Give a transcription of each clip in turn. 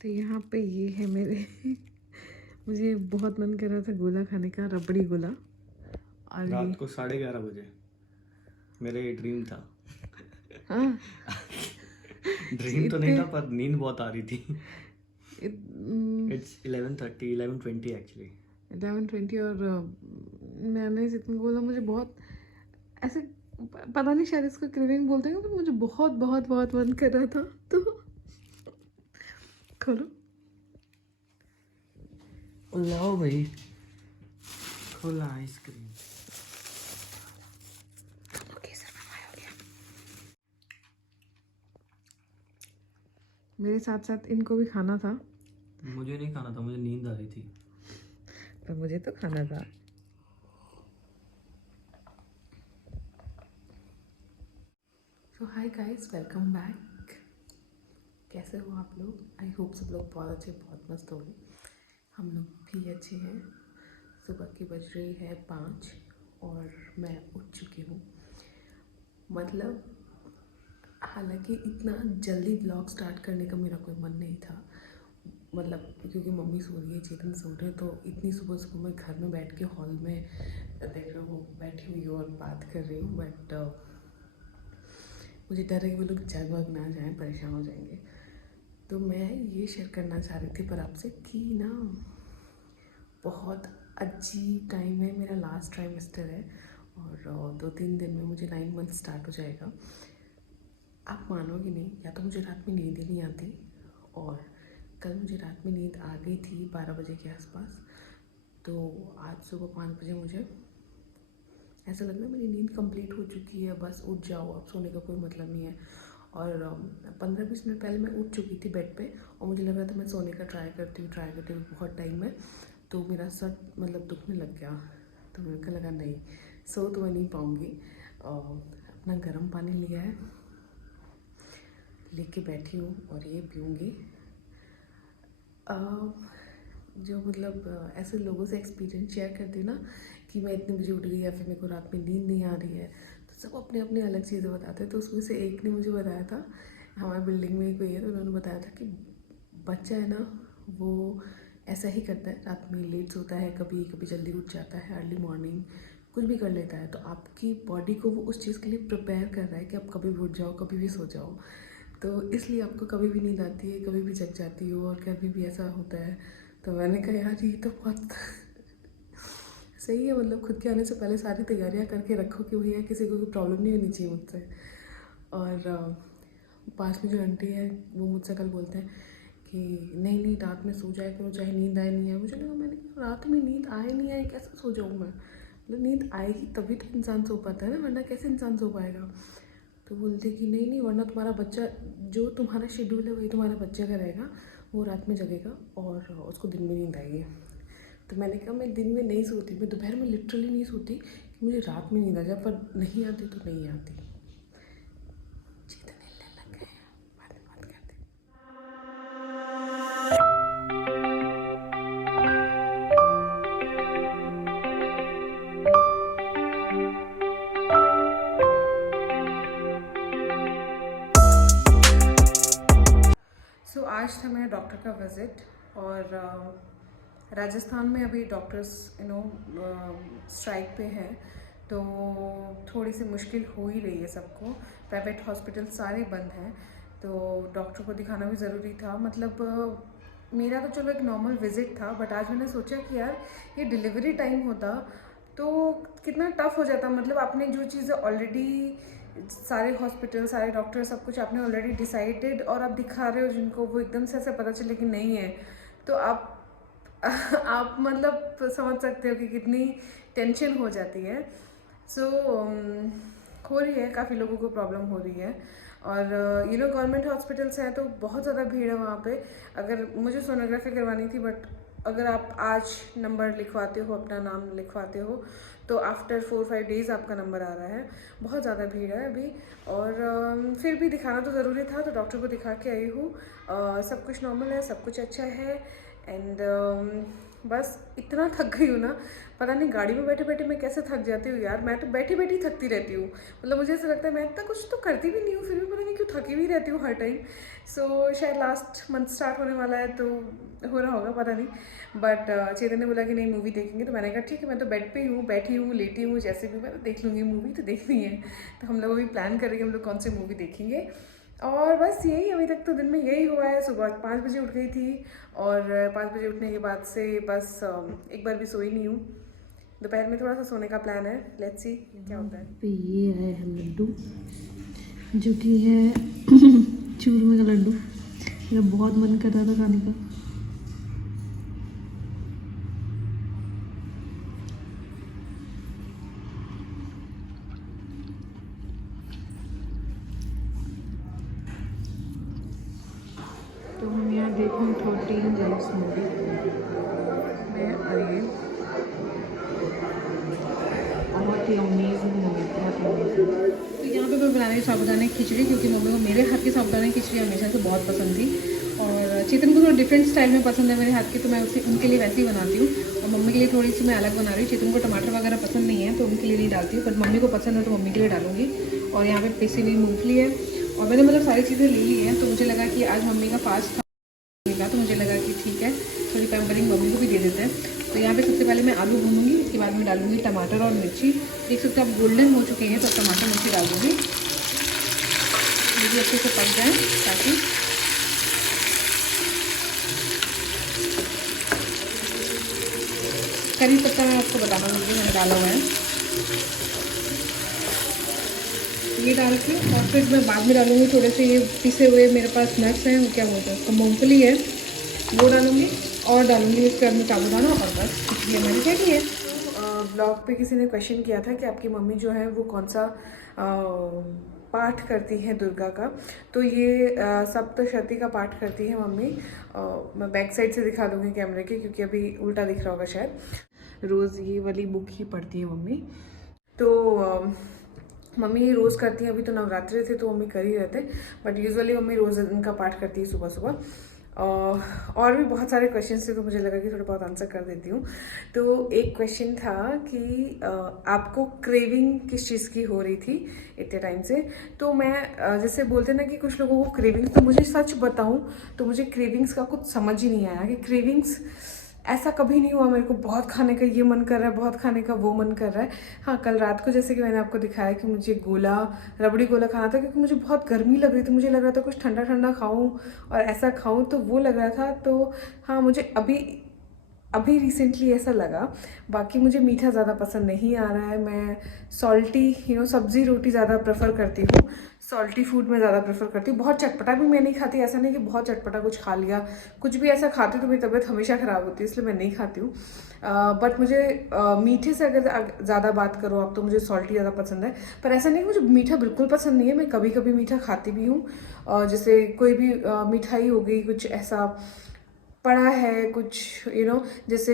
तो यहाँ पे ये है मेरे मुझे बहुत मन कर रहा था गोला खाने का, रबड़ी गोला। और रात को 11:30 बजे मेरा ये ड्रीम था। हाँ ड्रीम तो नहीं इतने था पर नींद बहुत आ रही थी। It's 11:30 11:20 actually. 11:20 और मैंने जितना बोला मुझे बहुत ऐसे पता नहीं, शायद इसको क्रेविंग बोलते हैं, पर मुझे बहुत बहुत बहुत मन कर रहा था। तो खोलो, लाओ भाई, खोला आइसक्रीम। ओके सर, हो गया। मेरे साथ साथ इनको भी खाना था, मुझे नहीं खाना था, मुझे नींद आ रही थी। पर मुझे तो खाना था। सो हाय गाइस, वेलकम बैक। कैसे हो आप लोग? आई होप सब लोग बहुत अच्छे, बहुत मस्त होंगे। हम लोग भी अच्छे हैं। सुबह की बज रही है 5 और मैं उठ चुकी हूँ। मतलब हालांकि इतना जल्दी ब्लॉग स्टार्ट करने का मेरा कोई मन नहीं था, मतलब क्योंकि मम्मी सो रही है, चेतन सो रहे, तो इतनी सुबह सुबह मैं घर में बैठ के हॉल में देख रहा हूँ, बैठी हुई हूँ और बात कर रही हूँ। बट मुझे डर है कि वो लोग जग वग ना जाएँ, परेशान हो जाएंगे। तो मैं ये शेयर करना चाह रही थी पर आपसे कि ना, बहुत अजीब टाइम है, मेरा लास्ट ट्राइमेस्टर है और 2-3 दिन में मुझे 9 मंथ स्टार्ट हो जाएगा। आप मानोगे नहीं, या तो मुझे रात में नींद ही नहीं आती, और कल मुझे रात में नींद आ गई थी 12 बजे के आसपास। तो आज सुबह 5 बजे मुझे ऐसा लग रहा है मेरी नींद कंप्लीट हो चुकी है, बस उठ जाओ, अब सोने का कोई मतलब नहीं है। और 15-20 मिनट पहले मैं उठ चुकी थी बेड पे और मुझे लग रहा था मैं सोने का ट्राई करती हूँ बहुत टाइम में, तो मेरा सर मतलब दुखने लग गया। तो मेरे को लगा नहीं, सो तो मैं नहीं पाऊँगी। अपना गर्म पानी लिया है, लेके बैठी हूँ और ये पीऊँगी। जो मतलब ऐसे लोगों से एक्सपीरियंस शेयर करती हूँ ना कि मैं इतने बजे उठ गई या फिर मेरे को रात में नींद नहीं आ रही है, तो सब अपने अपने अलग चीज़ें बताते हैं। तो उसमें से एक ने मुझे बताया था, हमारे बिल्डिंग में ही कोई है, तो उन्होंने बताया था कि बच्चा है ना, वो ऐसा ही करता है, रात में लेट सोता है, कभी कभी जल्दी उठ जाता है, अर्ली मॉर्निंग कुछ भी कर लेता है। तो आपकी बॉडी को वो उस चीज़ के लिए प्रिपेयर कर रहा है कि आप कभी भी उठ जाओ, कभी भी सो जाओ। तो इसलिए आपको कभी भी नींद आती है, कभी भी जग जाती हो और कभी भी ऐसा होता है। तो मैंने कहा यार ये तो बहुत सही है, मतलब खुद के आने से पहले सारी तैयारियां करके रखो कि भैया किसी को कोई प्रॉब्लम नहीं होनी चाहिए मुझसे। और पास में जो आंटी है वो मुझसे कल बोलते हैं कि नहीं नहीं, रात में सो जाए करो, चाहे नींद आए नहीं आए। मुझे लगा, मैंने कहा रात में नींद आए नहीं आए कैसे सो जाऊँ मैं? मतलब नींद आएगी तभी तो इंसान सो पाता है ना, वरना कैसे इंसान सो पाएगा? तो बोलते कि नहीं नहीं, वरना तुम्हारा बच्चा, जो तुम्हारा शेड्यूल है वही तुम्हारे बच्चे का रहेगा, वो रात में जगेगा और उसको दिन में नींद आएगी। तो मैंने कहा मैं दिन में नहीं सोती, मैं दोपहर में लिटरली नहीं सोती कि मुझे रात में नींद आ जाए, पर नहीं आती तो नहीं आती। चेतन हिलने लग गए हैं, बाद में बात करते हैं। सो आज था मेरा डॉक्टर का विज़िट और राजस्थान में अभी डॉक्टर्स स्ट्राइक पे है, तो थोड़ी सी मुश्किल हो ही रही है सबको। प्राइवेट हॉस्पिटल सारे बंद हैं, तो डॉक्टर को दिखाना भी ज़रूरी था। मतलब मेरा तो चलो एक नॉर्मल विज़िट था, बट आज मैंने सोचा कि यार ये डिलीवरी टाइम होता तो कितना टफ़ हो जाता। मतलब आपने जो चीज़ें ऑलरेडी, सारे हॉस्पिटल, सारे डॉक्टर, सब कुछ आपने ऑलरेडी डिसाइडेड, और आप दिखा रहे हो जिनको, वो एकदम से ऐसा पता चले कि नहीं है, तो आप आप मतलब समझ सकते हो कि कितनी टेंशन हो जाती है। सो हो रही है, काफ़ी लोगों को प्रॉब्लम हो रही है। और गवर्नमेंट हॉस्पिटल्स हैं तो बहुत ज़्यादा भीड़ है वहाँ पे। अगर मुझे सोनोग्राफी करवानी थी, बट अगर आप आज नंबर लिखवाते हो, अपना नाम लिखवाते हो, तो आफ्टर 4-5 डेज़ आपका नंबर आ रहा है। बहुत ज़्यादा भीड़ है अभी, और फिर भी दिखाना तो ज़रूरी था, तो डॉक्टर को दिखा के आई हूँ। सब कुछ नॉर्मल है, सब कुछ अच्छा है, एंड बस इतना थक गई हूँ ना, पता नहीं गाड़ी में बैठे बैठे मैं कैसे थक जाती हूँ यार। मैं तो बैठी बैठी थकती रहती हूँ, मतलब मुझे ऐसा लगता है मैं इतना कुछ तो करती भी नहीं हूँ, फिर भी पता नहीं क्यों थकी भी रहती हूँ हर टाइम। सो शायद लास्ट मंथ स्टार्ट होने वाला है तो हो रहा होगा, पता नहीं। बट चेतन ने बोला कि नहीं मूवी देखेंगे, तो मैंने कहा ठीक है, मैं तो बेड पे ही हूँ, बैठी हूँ, लेटी हूँ, जैसे भी मैं तो देख लूँगी मूवी, तो देखनी है। तो हम लोग अभी प्लान करेंगे हम लोग कौन सी मूवी देखेंगे। और बस यही, अभी तक तो दिन में यही हुआ है। सुबह 5 बजे उठ गई थी और 5 बजे उठने के बाद से बस एक बार भी सोई नहीं हूँ। दोपहर में थोड़ा सा सोने का प्लान है, लेट्स सी क्या होता है। पे ये है लड्डू, जो कि है चूरमे का लड्डू। मेरा बहुत मन कर रहा था खाने का। तो हम यहाँ देखें 13 जल्स मूवी में, अरे बहुत ही अमेजिंग मूवी, बहुत अमेजिंग। तो यहाँ पे मैं बना रही हूँ साबूदाने की खिचड़ी, क्योंकि मम्मी को मेरे हाथ की साबूदाने की खिचड़ी हमेशा से बहुत पसंद थी और चेतन को थोड़ा डिफरेंट स्टाइल में पसंद है मेरे हाथ की, तो मैं उसे उनके लिए वैसे ही बनाती हूँ। और मम्मी के लिए थोड़ी सी मैं अलग बना रही हूँ। चेतन को टमाटर वगैरह पसंद नहीं है तो उनके लिए नहीं डालती हूँ, बट मम्मी को पसंद है तो मम्मी के लिए डालूंगी। और यहाँ पे पिसी हुई मूँगफली है और मैंने मतलब सारी चीज़ें ले ली हैं, तो मुझे लगा कि आज मम्मी का फास्ट था, तो मुझे लगा कि ठीक है थोड़ी पैम्परिंग मम्मी को भी दे देते हैं। तो यहाँ पे सबसे पहले मैं आलू भूनूंगी, इसके बाद में डालूंगी टमाटर और मिर्ची। देख सकते हैं आप गोल्डन हो चुके हैं, तो टमाटर मिर्ची डाल दूँगी, ये भी अच्छे से पक जाए ताकि करी पत्ता मैं आपको बताना भूल, मैंने डाला हुआ है, ये डाल के और फिर मैं बाद में डालूंगी थोड़े से ये पिसे हुए मेरे पास नट्स हैं, क्या बोलते हैं उसको, मूँगफली है, वो डालूंगी और डालूंगी इसके बाद में साबूदाना, और बस ये मैंने क्या किया है। ब्लॉग पे किसी ने क्वेश्चन किया था कि आपकी मम्मी जो है वो कौन सा पाठ करती है दुर्गा का, तो ये सप्तशती का पाठ करती है मम्मी। मैं बैक साइड से दिखा दूंगी कैमरे के, क्योंकि अभी उल्टा दिख रहा होगा शायद। रोज़ ये वाली बुक ही पढ़ती है मम्मी, तो मम्मी रोज़ करती हैं। अभी तो नवरात्रि थे तो मम्मी कर ही रहते, बट यूजुअली मम्मी रोज़ इनका पाठ करती है सुबह सुबह। और भी बहुत सारे क्वेश्चन थे तो मुझे लगा कि थोड़ा बहुत आंसर कर देती हूँ। तो एक क्वेश्चन था कि आपको क्रेविंग किस चीज़ की हो रही थी इतने टाइम से। तो मैं जैसे बोलते ना कि कुछ लोगों को क्रेविंग्स, तो मुझे सच बताऊँ तो मुझे क्रेविंग्स का कुछ समझ ही नहीं आया कि क्रेविंग्स ऐसा कभी नहीं हुआ मेरे को बहुत खाने का ये मन कर रहा है, बहुत खाने का वो मन कर रहा है। हाँ, कल रात को जैसे कि मैंने आपको दिखाया कि मुझे गोला, रबड़ी गोला खाना था, क्योंकि मुझे बहुत गर्मी लग रही थी, मुझे लग रहा था कुछ ठंडा ठंडा खाऊं और ऐसा खाऊं, तो वो लग रहा था। तो हाँ, मुझे अभी रिसेंटली ऐसा लगा। बाकी मुझे मीठा ज़्यादा पसंद नहीं आ रहा है, मैं सॉल्टी सब्ज़ी रोटी ज़्यादा प्रेफर करती हूँ, सॉल्टी फूड में ज़्यादा प्रेफर करती हूँ। बहुत चटपटा भी मैं नहीं खाती, ऐसा नहीं कि बहुत चटपटा कुछ खा लिया, कुछ भी ऐसा खाती तो मेरी तबीयत हमेशा ख़राब होती है, इसलिए मैं नहीं खाती हूँ। बट मुझे मीठे से अगर ज़्यादा बात करो आप, तो मुझे सॉल्टी ज़्यादा पसंद है। पर ऐसा नहीं कि मुझे मीठा बिल्कुल पसंद नहीं है, मैं कभी कभी मीठा खाती भी हूँ। जैसे कोई भी मिठाई हो गई, कुछ ऐसा पड़ा है कुछ जैसे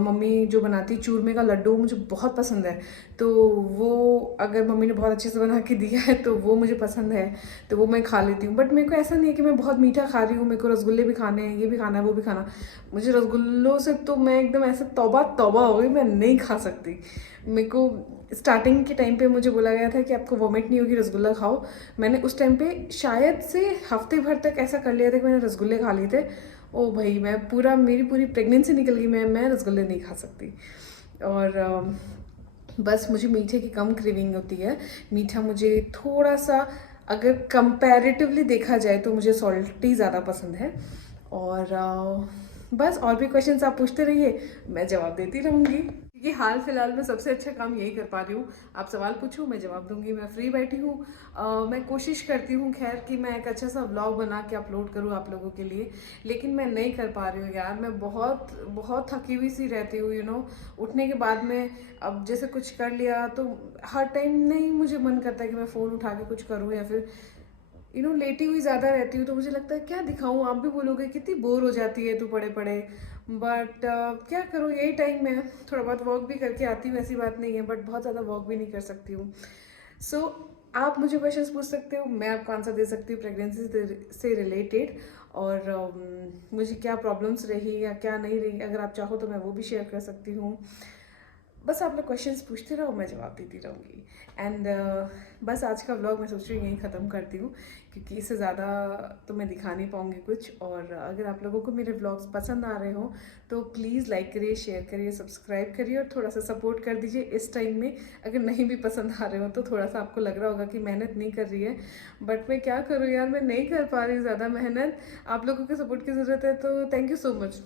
मम्मी जो बनाती चूरमे का लड्डू मुझे बहुत पसंद है, तो वो अगर मम्मी ने बहुत अच्छे से बना के दिया है तो वो मुझे पसंद है, तो वो मैं खा लेती हूँ। बट मेरे को ऐसा नहीं है कि मैं बहुत मीठा खा रही हूँ, मेरे को रसगुल्ले भी खाने हैं, ये भी खाना है, वो भी खाना। मुझे रसगुल्लों से तो मैं एकदम ऐसे तौबा तौबा हो गई, मैं नहीं खा सकती। मेरे को स्टार्टिंग के टाइम पे मुझे बोला गया था कि आपको वॉमिट नहीं होगी, रसगुल्ला खाओ। मैंने उस टाइम पे शायद से हफ्ते भर तक ऐसा कर लिया था कि मैंने रसगुल्ले खा लिए थे। ओ भाई, मेरी पूरी प्रेगनेंसी निकल गई, मैं रसगुल्ले नहीं खा सकती। और बस मुझे मीठे की कम क्रेविंग होती है। मीठा मुझे थोड़ा सा, अगर कंपैरेटिवली देखा जाए तो मुझे सॉल्टी ज़्यादा पसंद है। और बस और भी क्वेश्चंस आप पूछते रहिए, मैं जवाब देती रहूँगी, क्योंकि हाल फिलहाल में सबसे अच्छा काम यही कर पा रही हूँ। आप सवाल पूछो, मैं जवाब दूंगी, मैं फ्री बैठी हूँ। मैं कोशिश करती हूँ खैर कि मैं एक अच्छा सा व्लॉग बना के अपलोड करूँ आप लोगों के लिए, लेकिन मैं नहीं कर पा रही हूँ यार। मैं बहुत बहुत थकी हुई सी रहती हूँ उठने के बाद में। अब जैसे कुछ कर लिया तो हर टाइम नहीं मुझे मन करता है कि मैं फ़ोन उठा के कुछ करूँ, या फिर लेटी हुई ज़्यादा रहती हूँ, तो मुझे लगता है क्या दिखाऊँ। आप भी बोलोगे कितनी बोर हो जाती है तू पड़े पड़े, बट क्या करूँ, यही टाइम है। थोड़ा बहुत वॉक भी करके आती हूँ, ऐसी बात नहीं है, बट बहुत ज़्यादा वॉक भी नहीं कर सकती हूँ। सो आप मुझे क्वेश्चंस पूछ सकते हो, मैं आपको आंसर दे सकती हूँ प्रेगनेंसी से रिलेटेड। और मुझे क्या प्रॉब्लम्स रही या क्या नहीं रही, अगर आप चाहो तो मैं वो भी शेयर कर सकती हूँ। बस आप लोग क्वेश्चंस पूछते रहो, मैं जवाब देती रहूँगी। एंड बस आज का व्लॉग मैं सोच रही हूँ यहीं ख़त्म करती हूँ, क्योंकि इससे ज़्यादा तो मैं दिखा नहीं पाऊँगी कुछ। और अगर आप लोगों को मेरे व्लॉग्स पसंद आ रहे हो तो प्लीज़ लाइक करिए, शेयर करिए, सब्सक्राइब करिए और थोड़ा सा सपोर्ट कर दीजिए इस टाइम में। अगर नहीं भी पसंद आ रहे हो तो थोड़ा सा आपको लग रहा होगा कि मेहनत नहीं कर रही है, बट मैं क्या करूँ यार, मैं नहीं कर पा रही ज़्यादा मेहनत। आप लोगों के सपोर्ट की ज़रूरत है, तो थैंक यू सो मच।